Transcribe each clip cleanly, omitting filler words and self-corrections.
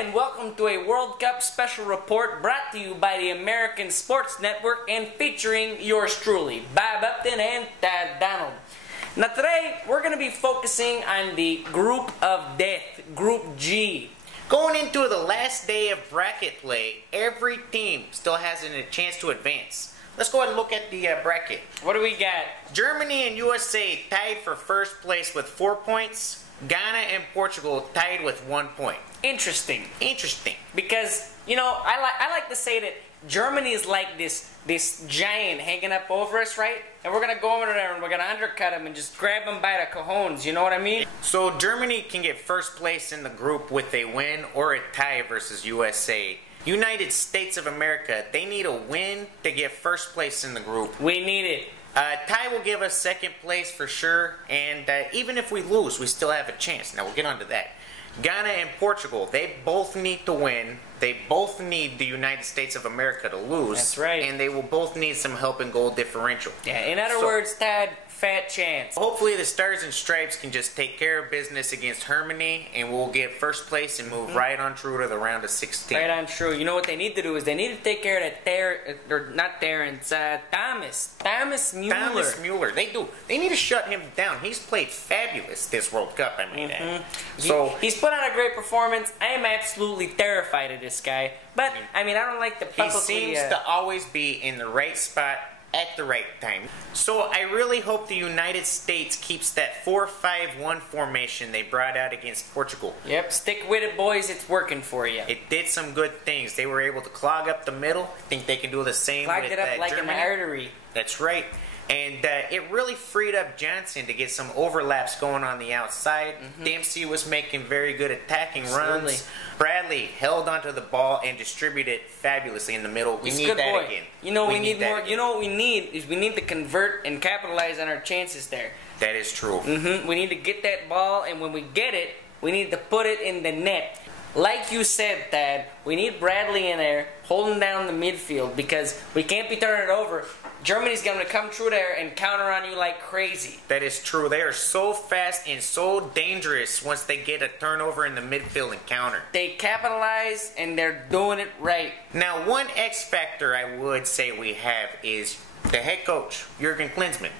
and welcome to a World Cup special report brought to you by the American Sports Network and featuring yours truly, Bob Upton and Tad Donald. Now today, we're going to be focusing on the Group of Death, Group G. Going into the last day of bracket play, every team still has a chance to advance. Let's go ahead and look at the bracket. What do we got? Germany and USA tied for first place with 4 points. Ghana and Portugal tied with 1 point. Interesting. Interesting. Because, you know, I like to say that Germany is like this giant hanging up over us, right? And we're going to go over there and we're going to undercut them and just grab them by the cojones, you know what I mean? So Germany can get first place in the group with a win or a tie versus USA. United States of America, they need a win to get first place in the group. We need it. Tie will give us second place for sure, and even if we lose, we still have a chance. Now, we'll get on to that. Ghana and Portugal, they both need to win. They both need the United States of America to lose. That's right. And they will both need some help in goal differential. Yeah, in other words, Tad, fat chance. Hopefully the Stars and Stripes can just take care of business against Germany, and we'll get first place and move right on through to the round of 16. Right on true. You know what they need to do is they need to take care of that Thomas Mueller. Thomas Mueller. They do. They need to shut him down. He's played fabulous this World Cup, I mean. So he's put on a great performance. I am absolutely terrified of this guy. But, I mean, I don't like the publicly... He seems to always be in the right spot at the right time. So I really hope the United States keeps that 4-5-1 formation they brought out against Portugal. Yep, stick with it, boys. It's working for you. It did some good things. They were able to clog up the middle. I think they can do the same with Clogged it up like Germany. an artery. That's right. And it really freed up Johnson to get some overlaps going on the outside. Dempsey was making very good attacking runs. Bradley held onto the ball and distributed fabulously in the middle. We need that again. You know, we need more. You know what we need is we need to convert and capitalize on our chances there. That is true. We need to get that ball, and when we get it, we need to put it in the net. Like you said, Thad, we need Bradley in there holding down the midfield because we can't be turning it over. Germany's going to come through there and counter on you like crazy. That is true. They are so fast and so dangerous once they get a turnover in the midfield and counter. They capitalize, and they're doing it right. Now, one X factor I would say we have is the head coach, Jurgen Klinsmann.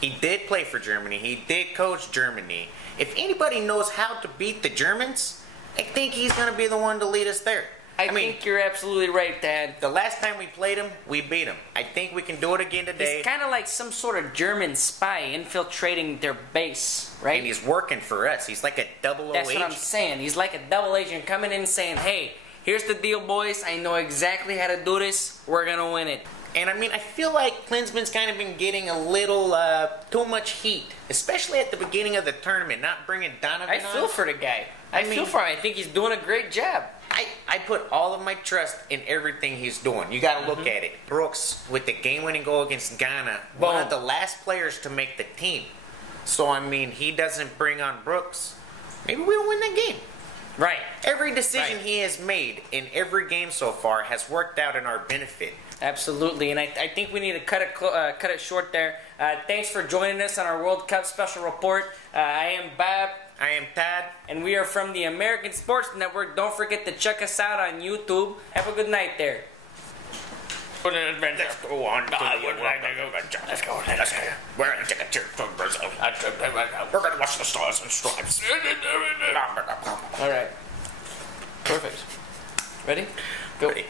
He did play for Germany. He did coach Germany. If anybody knows how to beat the Germans, I think he's going to be the one to lead us there. I mean, think you're absolutely right, Dad. The last time we played him, we beat him. I think we can do it again today. He's kind of like some sort of German spy infiltrating their base, right? And he's working for us. He's like a double O agent. That's what I'm saying. He's like a double agent coming in saying, hey, here's the deal, boys. I know exactly how to do this. We're going to win it. And I mean, I feel like Klinsmann's kind of been getting a little too much heat, especially at the beginning of the tournament, not bringing Donovan I feel for the guy. I feel for him. I think he's doing a great job. I put all of my trust in everything he's doing. You got to look at it. Brooks, with the game-winning goal against Ghana, one of the last players to make the team. So, I mean, he doesn't bring on Brooks. Maybe we don't win that game. Right. Every decision he has made in every game so far has worked out in our benefit. Absolutely, and I think we need to cut it short there. Thanks for joining us on our World Cup special report. I am Bob. I am Tad. And we are from the American Sports Network. Don't forget to check us out on YouTube. Have a good night there. Let's go on. Let's go. We're going to take a trip to Brazil. We're going to watch the Stars and Stripes. All right. Perfect. Ready? Go. Ready.